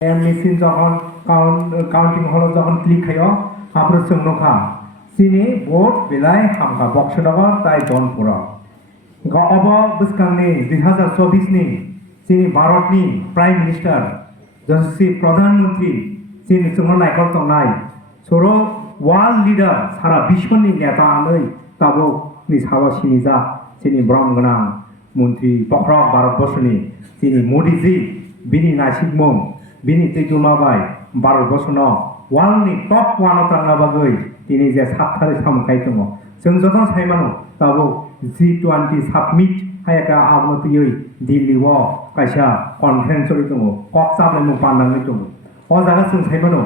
machine যখন counting হল যখন ক্লিক খায় হাফর सोंनोखा सिनि भोट बेलाय हामखा बक्सदग ताइ दनपुर अब बसखांनि 2024 नि सिनि भारतनि प्राइम मिनिस्टार यशस्वी प्रधानमंत्री सिनि जोंनो नायखर तंनाय सरो वर्ल्ड लीडर सारा विश्वनि नेता आनै ताबो नि सावा सिनि जा सिनि ब्रह्मगना मंत्री पख्रा भारतबर्षनि सिनि मोदीजी बिनि नासिकमों बिनि तैजुमाबाय भारतबर्षनो वर्ल्डनि टप 1 थांना बागै दिनै जे साबथारै सामखाय दङ जों जतन सायमानो ताबो G20 साबमिट हायका आबनतियै दिल्लीआव कायसा कनफारेन्स दङ कक्साबलायनो बाननानै दङ अ जागा जों सायमानो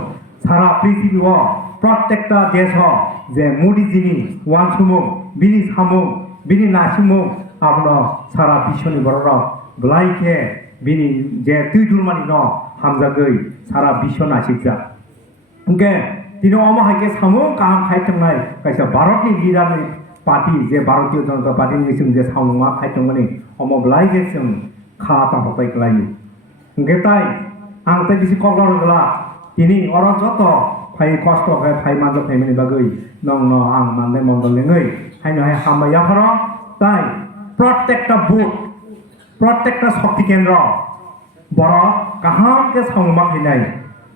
सारा पृथ्वीआव प्रत्येकटा देशआव जे मोदीजीनि वानसुमुं बिनि सामुं बिनि नासिमुं आबनो सारा विश्वनि बरराव ब्लाइके बिनि जे तैजुमानि न हामजागै सारा विश्व नासिकजा ओंके दिनो अमा हायके सामु काहाम खायथंनाय कायसा भारतनि लीडारनि पार्टी जे भारतीय जनता पार्टी नि जों जे सामुमा खायथंमनि अमा ब्लाइके जों खा तांफाय गलायो ओंके ताइ आं ताइ बिसि कगलरगला दिनै अर जत फाय कष्ट फाय फाय मानज फायमनि बागै नंग न आं माननाय मंडलनै हायनो हाय हामया हर ताइ प्रत्येकटा बुथ प्रत्येकटा शक्ति केन्द्र बर काहाम के सामुमा खायनाय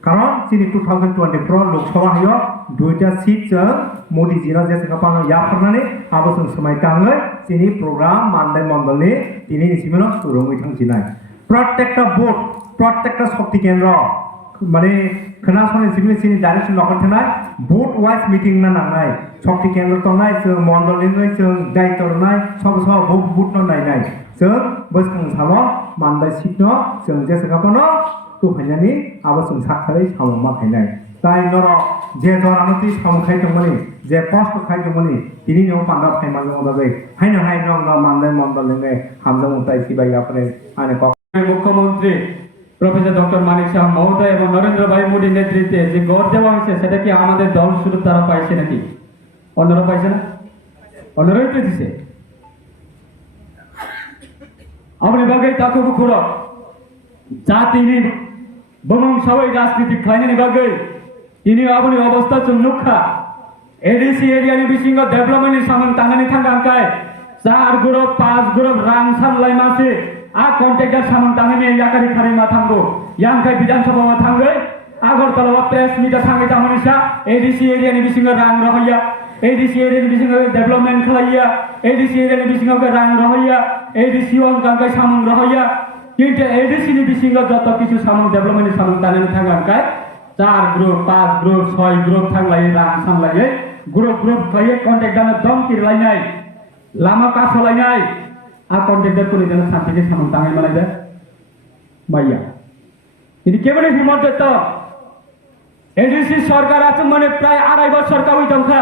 कारण सिनि 2024 लोकसभा हायो दुइटा सीट जों मोदी जीना जेसेका पानो याफरनानै आबो जों समाय ताङै सिनि प्रोग्राम माननाय मंडलनि दिनैनि सिमनो सुरुङै थांसिनाय प्रत्येकटा बुथ प्रत्येकटा शक्ति केन्द्र माने खोनासंनाय सिमनि डाइरेक्शन नखरथनाय बुथ वाइज मीटिंग ना नांनाय शक्ति केन्द्र तंनाय जों मंडलनि जों दायित्वनाय सब बुथ न नायनाय जों बसखां सालो मानबाय सीट न जों जेसेका पानो तो हायनानि आबो जों साखारै सामुमा खायनाय ताइ नर जे जरानति सामखाय दंमोनि जे कष्ट खाय दंमोनि दिनै न पांगा फायमान दंबागै हायनो हाय नंग माननाय मंडलनि हामजों उताय सिबाय आपने आने मुख्यमंत्री প্রফেসর ডক্টর মানিক শাহ মহোদয় এবং নরেন্দ্র ভাই মোদী নেতৃত্বে যে গড় দেওয়া হয়েছে সেটা কি আমাদের দল শুধু তারা পাইছে নাকি অন্যরা পাইছে না অন্যরাই তো দিছে আপনি বাগৈ তাকে খুঁড় যা তিনি বমং সবাই রাজনীতি খাইনি বাগৈ তিনি আপনি অবস্থা চুন নুখা এডিসি এরিয়ানি বিসিঙ্গ ডেভেলপমেন্ট সামান টাঙ্গানি থাঙ্গাঙ্কায় 4 গ্রুপ 5 গ্রুপ রাং সামলাই মাসে आ कन्ट्रेक्टर सामन तांगनि याकारि खारि मा थांगो यांखाय विधानसभा मा थांगै आगरतला प्रेस मिट थांगै तामनिसा एडीसी एरियानि बिसिंग रां रहैया एडीसी एरियानि बिसिंग डेभलपमेन्ट खालाइया एडीसी एरियानि बिसिंग रां रहैया एडीसी अन कांगै सामन रहैया किन्तु एडीसी नि बिसिंग जत किछु सामन डेभलपमेन्ट सामन तांगनि थांगांखाय 4 ग्रुप 5 ग्रुप 6 ग्रुप थांलाय रां सामलायै ग्रुप ग्रुप खायै कन्ट्रेक्टरनो दम किरलायनाय लामा कासलायनाय आ कन्ट्रेक्टर को निजन शांति के सामन तांगै मालायदे माइया इदि केबोले हिमत त एडीसी सरकार आछ माने प्राय 2.5 বছর कावै दंखा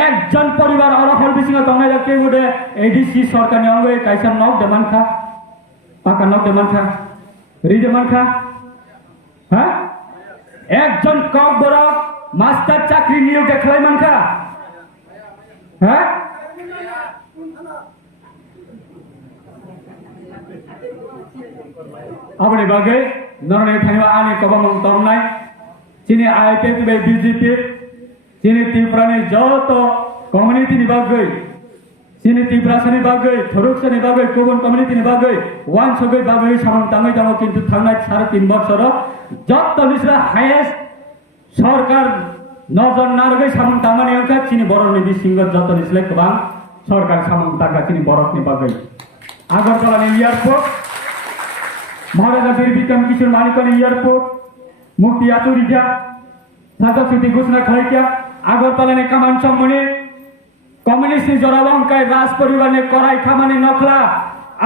एकजन परिवार अरहल बिसिंग दंगाय के उडे एडीसी सरकार नि अंगै कायसा नक देमान खा पाका नक देमान खा रि देमान खा हा एकजन कक बरा मास्टर चाकरी नियोग देखलाय मान खा हा अपने बागै नरने थाङा आने कबामं तंनाय सिनि आईपी बे बीजेपी सिनि त्रिपुरानि जत कम्युनिटी नि बागै सिनि त्रिपुरानि बागै थरुकसनि बागै गुबुन कम्युनिटी नि बागै वान सगै बागै सामन ताङै दङ किन्तु थांनाय 3.5 বছर जत निस्रा हाईएस्ट सरकार नजर नारगै सामन तांगानि अंका सिनि बरनि बिसिंग जत निस्ले गोबां सरकार सामन तांगा सिनि बरनि बागै आगरतलानि एयारपोर्ट महाराजा वीर विक्रम किशोर मानिकनि एयरपोर्ट मुक्ति आतुरिजा साता सिटी घोषणा खाइक्या आगरतलानि कामान सम्मनि कम्युनिस्ट जरावंकाय राज परिवारनि कराय खामानि नखला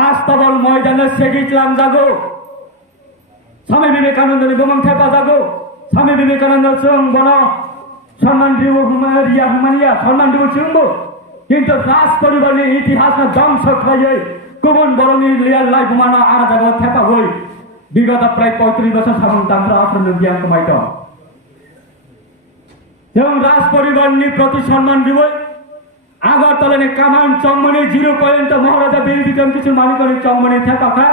आस्तबल मैदान सेगितलाम जागो स्वामी विवेकानन्दनि गोमंथाय बाजागो स्वामी विवेकानन्द जों बन सम्मान दिउ हुमारिया हुमानिया सम्मान दिउ जोंबो किन्तु राज परिवारनि इतिहासना ध्वंस खायै गुबुन बरनि लियार लाइफ माना आरा जागो थेपा गई विगत प्राय 35 বছর सामन तांग्रा आफ्नो गियान कमाइद जों राज परिवारनि प्रति सम्मान दिबै आगरतलानि कामान चम्मनि 0 पॉइंट महाराजा वीर विक्रम किशोर मानिकनि चम्मनि थेपाखा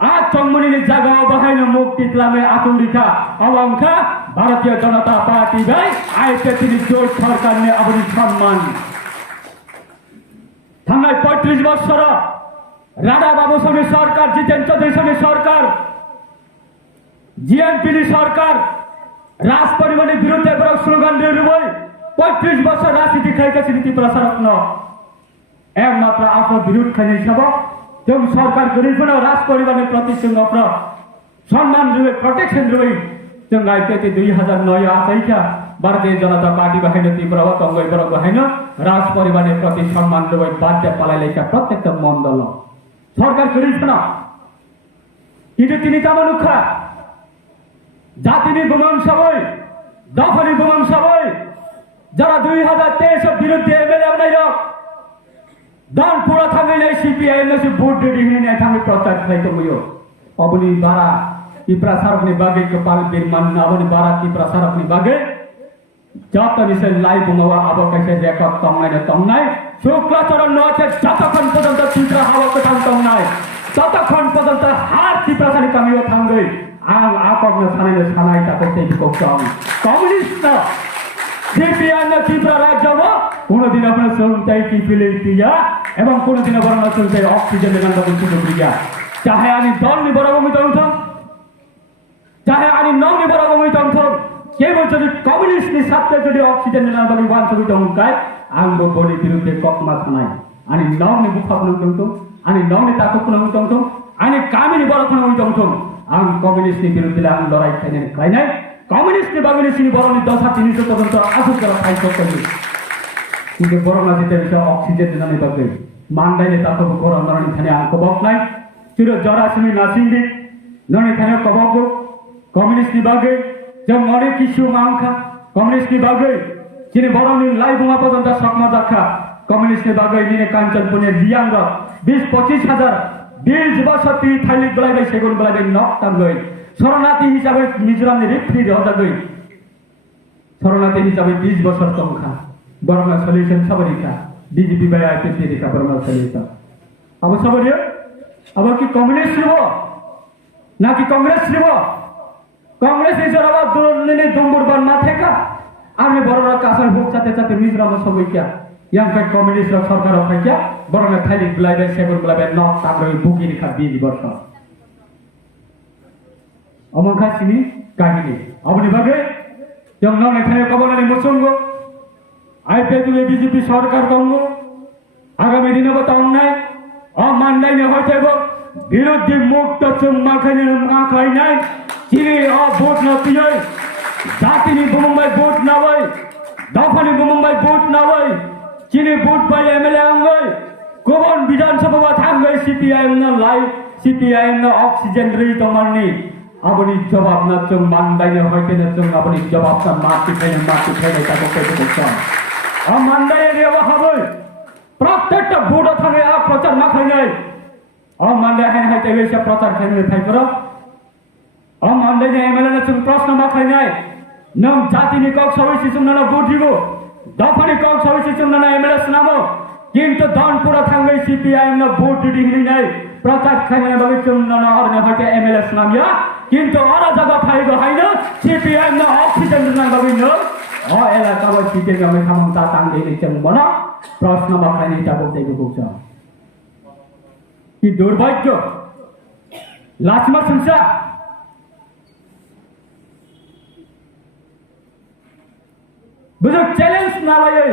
आज चंगमनी जगह बहायनो मुक्ति इस्लामे आतुरिका अवंखा भारतीय जनता पार्टी भाई आयते তিনি জোট সরকার নিয়ে আপনি সম্মান থানায় 35 বছর রাধা বাবু সঙ্গে সরকার জিতেন চৌধুরী সঙ্গে সরকার জিএমপি সরকার রাজ পরিবারের বিরুদ্ধে বড় স্লোগান দিয়ে রুবই 35 বছর রাজনীতি খাইতেছে নীতি প্রচারক ন একমাত্র আপনার বিরোধ খাই হিসাব जों सरकार गरिबनो राज परिवारनि प्रति जों अप्र सम्मान रुवे प्रोटेक्शन रुवे जों आइपीएटी 2009 आसैका भारतीय जनता पार्टी बाहायनो तीव्रवा तंगै बर बाहायनो राज परिवारनि प्रति सम्मान रुवे बाध्य पालाइलेका प्रत्येक मण्डल सरकार गरिबनो किन्तु तिनी तामानुखा जातिनि गुमान सबै दफानि गुमान सबै যারা 2023 বিরুদ্ধে এমএলএ বানাইলো Dan pura thangai nai CPIM na si vote dedi hini nai thangai प्रचार khai to muyo abuni bara ti prasarok ni bagai kepal birman abuni bara ti prasarok ni bagai jata ni se live bungawa abo kaise record tongnai shukla charan no che jatakhon porjonto chitra hawa ko tongnai jatakhon porjonto har ti prasani kamiyo thangai ang akok na sanai ta ko tei ko kong communist na CPIM na Tripura রাজ্যব কোনদিন আপনার সন্তাই কি ফিলে দিয়া এবং কোনদিন আপনার সন্তাই oxygen লেগান্ডা বঞ্চিত দিয়া চাহে আমি দল নি বড় ভূমিত উঠম চাহে আমি নং নি বড় ভূমিত উঠম কেবল যদি কমিউনিস্ট নি সাথে যদি অক্সিজেন লেগান্ডা বলি ওয়ান ছবি উমকায় আঙ্গ বলি বিরুদ্ধে ককমা থানাই আমি নং নি বুফা কোন উঠম আমি নং নি তাকো কোন উঠম আমি কামিনি বড় কোন উঠম আং কমিউনিস্ট নি বিরুদ্ধে আং লড়াই খাই নাই কমিউনিস্ট নি বাঙালি বরং 10-300 পর্যন্ত আসুক করা ফাইট করতে কিন্তু বরং আজিতে অক্সিজেন নামে বাগে মান্ডাইলে তাকে করোনা নরনি থানে আঙ্ক বক নাই চির জরাসিমি নাসিন্দি নরনি থানে কবক কমিউনিস্ট নি বাগে যে মরে কিছু মাংখা কমিউনিস্ট নি বাগে যিনি বরং লাই বোমা পর্যন্ত সকমা দেখা কমিউনিস্ট নি বাগে নিনে কাঞ্চনপুরের রিয়াঙ্গ 20-25 হাজার 20 বছর তি থাইলি গলাইবে সেগুন গলাইবে নকটাম গই শরণার্থী হিসাবে মিজোরামে রিফ্রি হতা গই শরণার্থী হিসাবে 20 বছর সংখ্যা বর্মা সলিউশন সবরিকা বিজেপি বাই আইপিসি রিকা বর্মা সলিউশন अब সবরিয় अब কি কমিউনিস্ট লিব নাকি কংগ্রেস লিব কংগ্রেস হিসাবে আবার দুর্নীতি দুম্বুরবান মাথেকা আমি বড়রা কাসার ভোগ চাতে চাতে মিজোরাম সবইকা ইয়াংকা কমিউনিস্ট সরকার ফাইকা বরং থাইলি ব্লাইবে সেগুন ব্লাইবে নক তাগরই বুকি রিখা 20 বছর অমঙ্খা চিনি কাহিনী আপনি ভাবে যেমন এখানে কবনানি মুসঙ্গ আইপিএল বিজেপি সরকার কঙ্গ আগামী দিনে অন্যায় অমান্যায় হইতে বিরোধী মুক্ত চুম্মা খাই নাই চিনি ভোট না পিয়ে জাতিনি বুমুম্বাই ভোট না বই দফানি বুমুম্বাই ভোট না বই চিনি ভোট পাই এমএলএ আঙ্গই গোবন বিধানসভা থাঙ্গই সিপিআইএম না লাই সিপিআইএম না অক্সিজেন রই তোমারনি আপনি জবাব না চুম মান্দাইনে হইতে না চুম আপনি জবাব না মাটি খাইনে তাকে কইতে করছেন মান্দাইনে দেওয়া হবে প্রত্যেকটা ভোট থাকে আর প্রচার না খাই নাই মান্দাই হাইন হাইতে গেছে প্রচার খাইনে খাই করো মান্দাইনে এমএলএ না চুম প্রশ্ন না খাই নাই নম জাতিনি কক সবাই চুম না ভোট দিব দফানি কক সবাই চুম না এমএলএ নামো কিন্তু দানপুরা থাঙ্গই সিপিআইএম না ভোট দিদি নাই প্রচার খাইনে বাকি চুম না অরনে হইতে এমএলএ নামিয়া কিন্তু ওরা জায়গা ফাইব হাইনা সিপিআইএম না অক্সিজেন না বাকি ন এলাকা বা সিপিআইএম এ ক্ষমতা টাঙ্গে নিচেন বনা প্রশ্ন বা খাইনি তা বলতে গুছ কি দুর্ভাগ্য লাচমা সংসা বুঝো চ্যালেঞ্জ না লাগে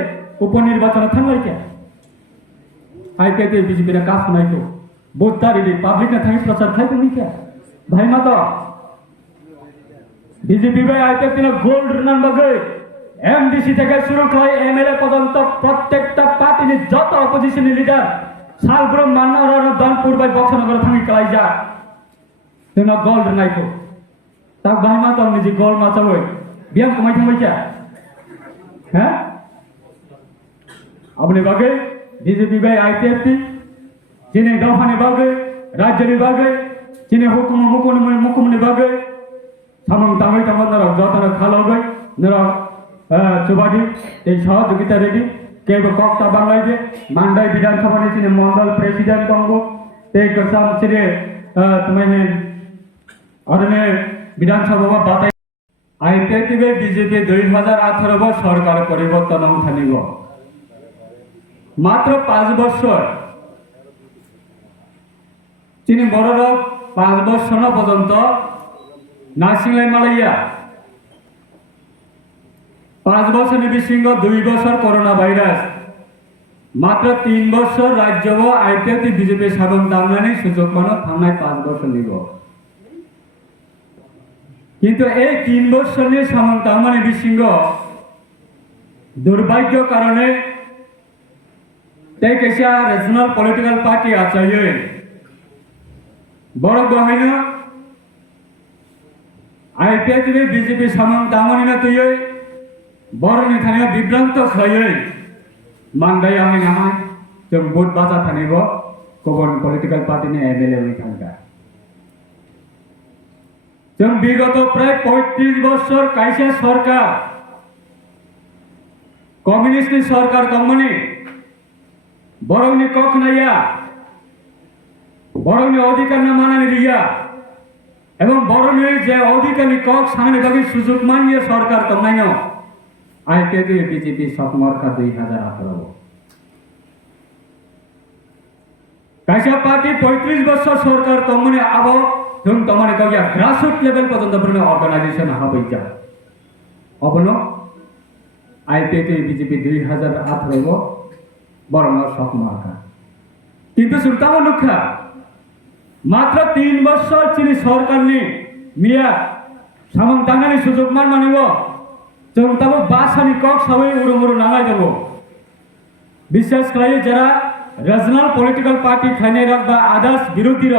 উপনির্বাচন থাঙ্গাই কে আইপিএতে বিজেপি রা কাজ নাই তো বোদ্দারি পাবলিক না থাকি প্রচার খাই তুমি কে ভাই মাতা বিজেপি ভাই আইপিএতে না গোল্ড নাম বাগে এমডিসি থেকে শুরু করে এমএলএ পর্যন্ত প্রত্যেকটা পার্টির যত অপোজিশন লিডার সালগ্রাম মান্নার দানপুর ভাই বক্সনগর থাকি কাই যা তেনা গোল্ড নাই তো তা ভাই মাতা নিজে গোল্ড মাচাবই বিয়াম কমাই থামাই কে হ্যাঁ আপনি বাগে বিজেপি ভাই আইপিএফটি যিনি দফানি বাগে রাজ্যনি বাগে যিনি হুকুম মুকুমনি বাগে সামং তাঙ্গই তাঙ্গনারা যতনা খালগই নরা চুবাডি এই সহযোগিতা রেডি কেব কক্তা বাংলায় যে মান্ডাই বিধানসভা নিচিনে মন্ডল প্রেসিডেন্ট বঙ্গ তেই কসাম চিরে तुम्हें অরণে বিধানসভা বাতাই আইপিএটিভে বিজেপি 2018 সরকার পরিবর্তন অংশানিব মাত্র 5 বছর তিনি বড় 5 বছর পর্যন্ত নার্সিংলাই মালাইয়া 5 বছর নিবিসিংহ 2 বছর করোনা ভাইরাস মাত্র 3 বছর রাজ্য আইপিএটি বিজেপি সাবন দামনানি সুযোগ মানো থানায় 5 বছর নিব কিন্তু এই 3 বছর নিয়ে সামন্ত দামনানি বিসিংহ দুর্ভাগ্য কারণে তাই কেসা রিজনাল পলিটিক্যাল পার্টি আচাইয়ে বড় গহীন আইপিএটি বিজেপি সামন্ত দামনানি না তুই বড় নিথানে বিভ্রান্ত খাইয়ে मांगदाय आंगे नामा जों भोट बाजा थानेब गुबुन पलिटिकल पार्टीनि एमएलए नि थांगा जों विगत प्राय 35 बছর कायसा सरकार कम्युनिस्ट नि सरकार कम्मनि बरंनि कक नाया बरंनि अधिकार ना मानानि रिया एवं बरंनि जे अधिकारनि कक सामने बागै सुजुग मानिया सरकार कमनायनो आईपीएटी बीजेपी सकमरखा 2018 कैसा पार्टी 35 बছর सरकार तमने अब जों तमने गया ग्रासरूट लेवल पर्यंत पुरनो अर्गानाइजेशन हाबैजा अबनो आईपीएटी बीजेपी 2018 बरंग सकमरखा किन्तु सुरतामो नुखा मात्र 3 বছর चिनि सरकारनि मिया सामंतांगानि सुजुग मान मानिबो जों तब बासानि कक सबै उरुमुरु नांगाय दङ विशेष खालाय जरा रीजनल पॉलिटिकल पार्टी खाने रखबा आदर्श विरोधी र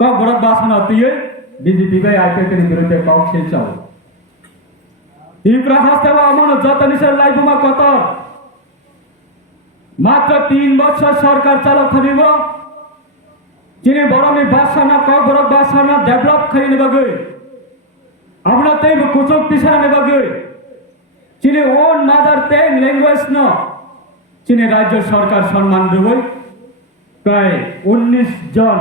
कक बरक बासन अतिये बीजेपी बाय आईपीएटी नि विरुद्ध कक सेलचाउ इफ्रा हस्तेबा अमन जतनिसर लाइफमा कतर मात्र 3 বছর सरकार चालक थनिबो जिने बरनि बासना कक बरक बासना डेभलप खाइने बगै अपना तै कुचक पिसाने बगै चीनी ओन मदर टंग लैंग्वेज न चीनी राज्य सरकार सम्मान देबै प्राय 19 जन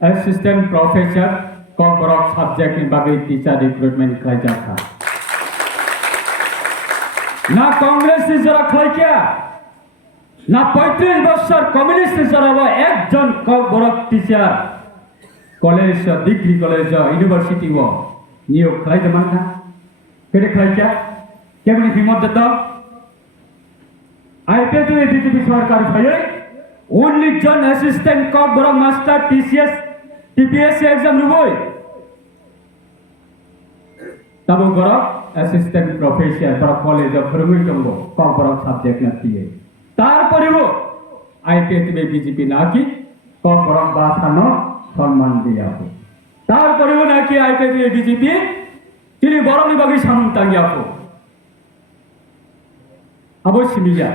असिस्टेंट प्रोफेसर कॉर्पोरेट सब्जेक्ट नि बागै टीचर रिक्रुटमेंट खाइजा था ना कांग्रेस नि जरा खाइक्या ना 35 বছর कम्युनिस्ट नि जरा एक जन corporate teacher college degree college university वो नियोग खाइजा मानखा फिर खाइया क्या बने हिम्मत देता आईपीएटी बीजेपी सरकार भाई ओनली जन असिस्टेंट कॉक बड़ा मास्टर टीसीएस टीपीएस एग्जाम रुबोय तब बड़ा असिस्टेंट प्रोफेसर बड़ा कॉलेज ऑफ फरमुई दंगो कॉक बड़ा सब्जेक्ट नतिये तार परिवो आईपीएटी बीजेपी ना की कॉक बड़ा बासानो सम्मान दिया हो तार परिवो ना की आईपीएटी बीजेपी তিনি বরনি বাগি সামন্তাঙ্গি আপো অবশ্যই মিয়া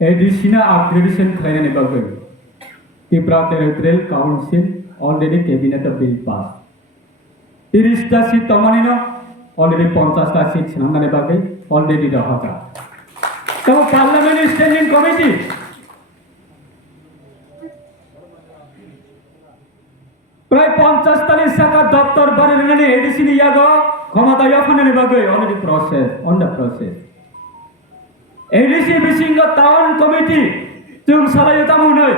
এডিশনা আপগ্রেডেশন খাইনে বাগৈ Tripura territorial council already cabinet bill pass 30টা সিট তমানিন অলরেডি 50টা সিট সামনে বাগৈ অলরেডি রহাতা তো পার্লামেন্ট স্ট্যান্ডিং কমিটি प्राय 50 शाखा दफ्तर बारे एडीसी नि यागो क्षमता यफाने बागै already process on the process ADC बिसिंग टाउन कमिटी जों सालायो तामुनै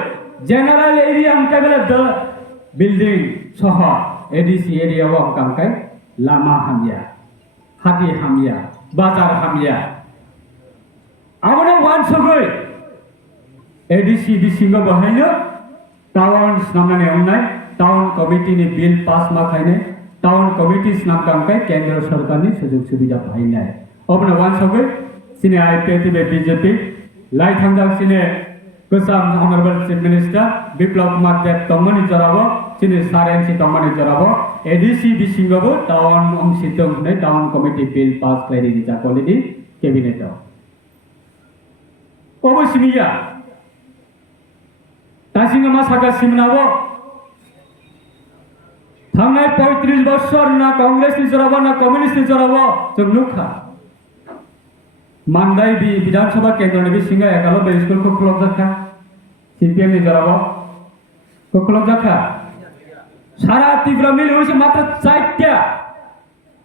जनरल एरिया अंकाबेला द बिल्डिंग सह एडीसी एरिया व अंकाय लामा हामिया हाति हामिया बाजार हामिया आबने वान सगै एडीसी बिसिंग बहायनो टाउन नामनानै अननाय टाउन कमिटी नि बिल पास मा खाइने टाउन कमिटी नाम कामकाय केंद्र सरकार नि सुजुग सुविधा भाइनाय अबने वान सबै सिने आईपीएटी बीजेपी लाई थांजा सिने गोसाम honourable chief minister Biplab Kumar Deb तमनि जराबो सिने सारेन्सी तमनि जराबो एडीसी बिसिंगबो टाउन अंसितम ने टाउन कमिटी बिल पास खाइरि दिजा क्वालिटी कैबिनेट अबसिमिया तासिंगमा साका सिमनाबो थांनाय 35 বছর ना कांग्रेस नि जराबो ना कम्युनिस्ट नि जराबो जों नुखा मानदाय विधानसभा केंद्र नि बिसिंगा 11 स्कुल को क्लब जाखा सीपीएम नि जराबो কখনো দেখা সারা ত্রিপুরা মিলে হয়েছে মাত্র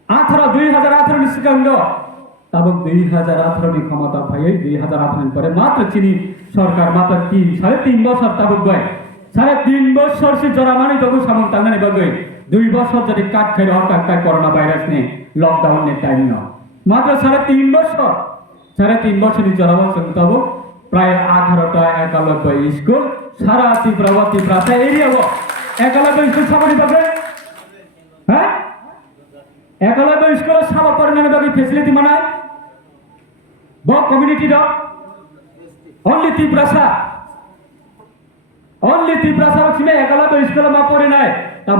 4টা 2018 নিষ্কাঙ্গ এবং 2018 ক্ষমতা পাই 2018 পরে মাত্র চিনি সরকার মাত্র 3.5 বছর তাবুক গয় 3.5 বছর সে জরা মানে তবু সামন টাঙ্গানি বাগৈ 2 বছর যদি কাট খাই হরকার কাট করোনা ভাইরাস নে লকডাউন নে টাইম ন মাত্র 3.5 বছর 3.5 বছরই জরা বছর তবু প্রায় 18টা 91 স্কুল সারা ত্রিপুরা এরিয়া 91 স্কুল সামনে পাবে হ্যাঁ 91 স্কুল সাবা পরিমাণে বাকি ফেসিলিটি মানায় ব কমিউনিটি র অনলি ত্রিপুরা সিমে 91 স্কুল মা পড়ে নাই তা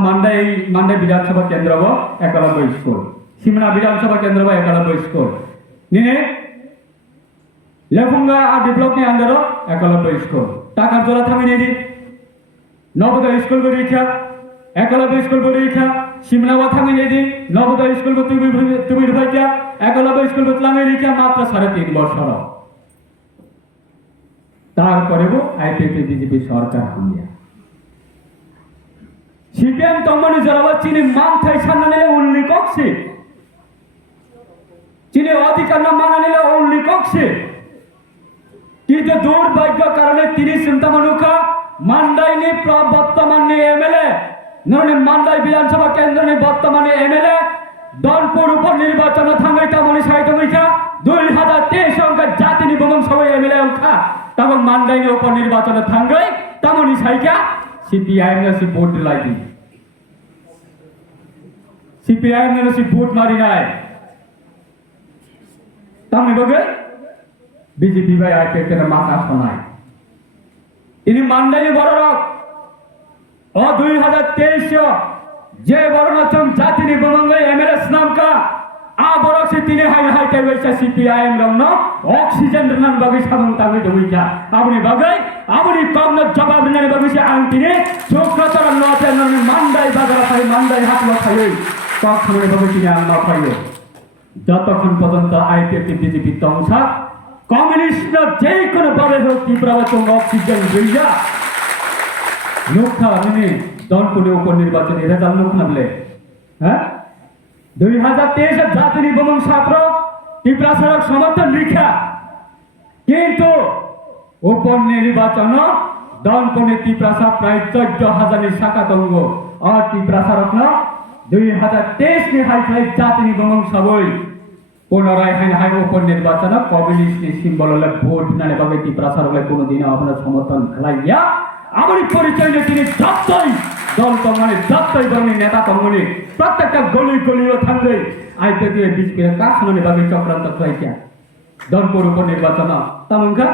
মান্ডাই বিধানসভা কেন্দ্র 91 স্কুল সিমনা বিধানসভা কেন্দ্র 91 স্কুল নিনে লেফুঙ্গা আর ডেভেলপ নি আন্ডার 91 স্কুল টাকার জোড়া থামি নেই নবোদয় স্কুল করে রেখা 91 স্কুল করে রেখা সিমনাওয়া থামি নেই নবোদয় স্কুল को তুমি ঢাইকা 91 স্কুল को লাঙে রেখা মাত্র 3.5 বছর তারপরে আইপিপি বিজেপি সরকার হইয়া সিপিএম তমনি জরাবা চিনি মান থাই সামনে নিলে উল্লি কক্সে চিনি অধিকার না মানা নিলে উল্লি কক্সে কিন্তু দুর্ভাগ্য কারণে তিনি চিন্তা মানুষা মান্দাইনি বর্তমানে এমএলএ ননে মান্দাই বিধানসভা কেন্দ্র নি বর্তমানে এমএলএ দলপুর উপর নির্বাচন থাঙ্গাইতা মনি সাহিত্য হইছা 2023 সংখ্যা জাতি নিবন্ধন সবাই এমএলএ অংখা তখন মান্দাইনি উপর নির্বাচন থাঙ্গাই তামনি সাইকা সিপিআইএম নে ভোট লাইদি সিপিআইএম নে ভোট মারি নাই তামনি বগে বিজেপি ভাই আইপিএফ এর মাথা শোনায় ইনি মান্দাইনি বড় রক ও 2023 যে বড় নাচন জাতি নিবন্ধন এমএলএ নাম কা आ बरक से तिने हाई के वैसा सीपीआईएम रंग ऑक्सीजन रनन बगे सामन तागे दउइका आबुनी बगे आबुनी कम न जवाब रनन बगे से आं तिने छोकतर नते नन मान्दाई बाजार खाइ मान्दाई हात ल खाइ कखनो बगे तिने आं न खाइयो যতক্ষণ পর্যন্ত আইপিএফ বিজেপি তংসা কমিউনিস্ট যে কোনো ভাবে হোক তীব্রবচন অক্সিজেন লইয়া লোকটা মানে দলপুরে উপর নির্বাচনে রেজাল্ট লোক নামলে হ্যাঁ 2023 জাতি নিবন্ধন ছাত্র ত্রিপুরা সড়ক সমর্থন লিখা কিন্তু উপর নির্বাচন দলপুরে ত্রিপুরা প্রায় 14,000 শাখা তঙ্গ আর ত্রিপুরা সড়ক 2023 নি হাই জাতি নিবন্ধন সবই পুনরায় হাই উপর নির্বাচন কমিউনিস্ট সিম্বল হলে ভোট নালে ভাবে ত্রিপুরা সড়কে কোনোদিন আপনার সমর্থন খেলাইয়া আমার পরিচয় নিয়ে তিনি যতই দল তঙ্গনে যতই দলের নেতা তঙ্গনে প্রত্যেকটা গলিও থাকবে আইপিএফ বিজেপি কাজ শুনে ভাবে চক্রান্ত খাইয়া দলপুর উপর নির্বাচন তেমনকা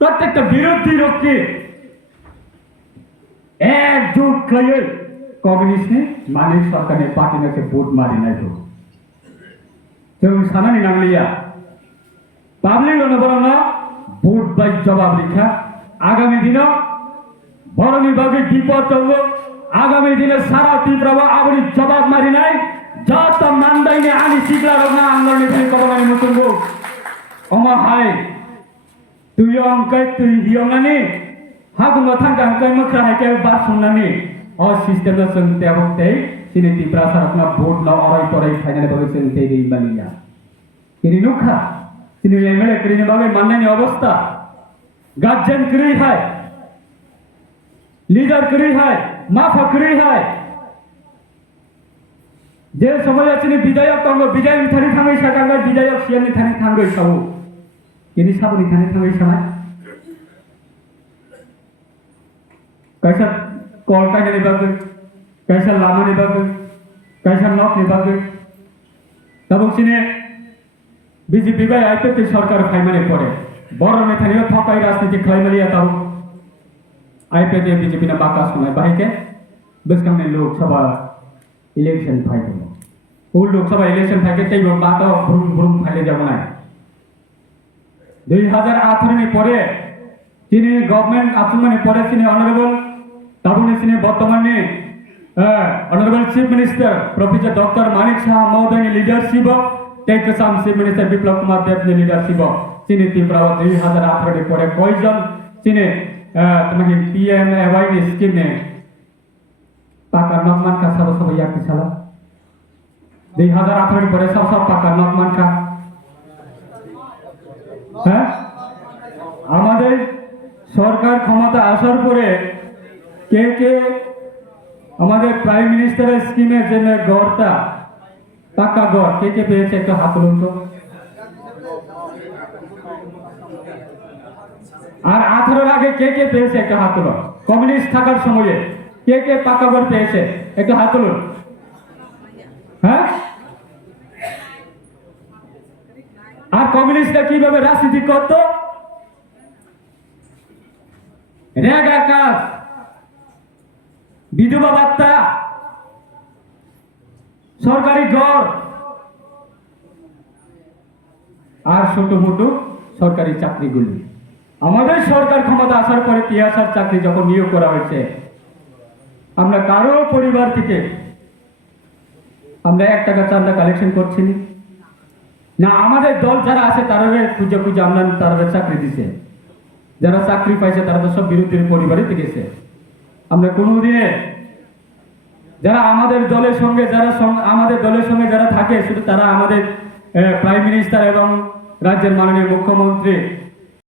প্রত্যেকটা বিরোধী রক্ষে একজোট খাইয়ে কমিউনিস্ট মানে সরকারের পার্টি নাকি ভোট মারি নাই তো তেমন সানানি নামলিয়া পাবলিক অনবরণ ভোট বাই জবাব লিখা আগামী দিন বড় বিভাগে বিপদ হবো আগামী দিনে সারা ত্রিপুরা আবরি জবাব মারি নাই যত মান্দাইনে আনি শিখলা রঙা আন্দোলনে ফেলে কবলানি মুতুঙ্গ অমা হাই তুই অঙ্কাই তুই হিয়ঙ্গানি হাগুঙ্গ থাঙ্কা অঙ্কাই মখরা হাইকে বার শুননানি অ সিস্টেম সঙ্গে এবং তিনি ত্রিপুরা সারা ভোট না অরাই পরাই ফাইনালে ভাবে সঙ্গে এই বানিয়া তিনি নুখা তিনি এমএলএ করিনে ভাবে মান্দাইনি অবস্থা গার্জেন করি হয় लीडर करी है माफा करी है जे समय আছে বিধায়ক তঙ্গ বিধায়ক থানি থাঙ্গই সাকাঙ্গা বিধায়ক সিয়ানি থানি থাঙ্গই সাবু ইনি সাবুনি থানি থাঙ্গই সামা कैसा कॉल का ने बाग कैसा लामा ने बाग कैसा नॉक ने बाग तब सिने बीजेपी भाई आईपीएफ सरकार फाइमाने पड़े बड़ में थानी थकाई राजनीति खाइमालिया ताऊ आईपीएफ बीजेपी ने बाकास में भाई के बसकम में लोकसभा इलेक्शन फाइट वो लोकसभा इलेक्शन फाइट के तेई बात भ्रूम भ्रूम फाइले जाबना 2018 में पड़े তিনি গভর্নমেন্ট আচুমানে পড়ে তিনি অনারেবল তাবুনে তিনি বর্তমানে honourable chief minister professor doctor Manik Saha মহোদয় leadership take some chief minister Biplab Kumar Deb leadership তিনি ত্রিপুরা 2018 পরে কয়জন তিনি तुम्हें PMAY स्कीम में पाका नकमान का सब सब याद किसाला 2018 পরে সব সব পাকা নকমান খা হ্যাঁ আমাদের সরকার ক্ষমতা আসার পরে কে কে আমাদের প্রাইম মিনিস্টারের স্কিমের জন্য গড়টা পাকা গড় কে কে পেয়েছে একটু হাত তুলুন তো আর 18 আগে কে কে পেয়েছে একটা হাত তুলুন কমিউনিস্ট থাকার সময়ে কে কে পাকা ঘর পেয়েছে একটা হাত তুলুন হ্যাঁ আর কমিউনিস্টরা কিভাবে রাজনীতি করত রেগা কাজ বিধবা ভাতা সরকারি ঘর আর ছোট মোটো সরকারি চাকরিগুলি আমাদের সরকার ক্ষমতা আসার পরে তিয়াসার চাকরি যখন নিয়োগ করা হয়েছে আমরা কারো পরিবার থেকে আমরা 1 টাকা চাঁদা কালেকশন করছি না আমাদের দল যারা আছে তারা খুঁজে খুঁজে আমরা তারা চাকরি দিছে যারা চাকরি পাইছে তারা তো সব বিরোধীর পরিবারই থেকেছে আমরা কোনোদিনে যারা আমাদের দলের সঙ্গে যারা থাকে শুধু তারা আমাদের প্রাইম মিনিস্টার এবং রাজ্যের মাননীয় মুখ্যমন্ত্রী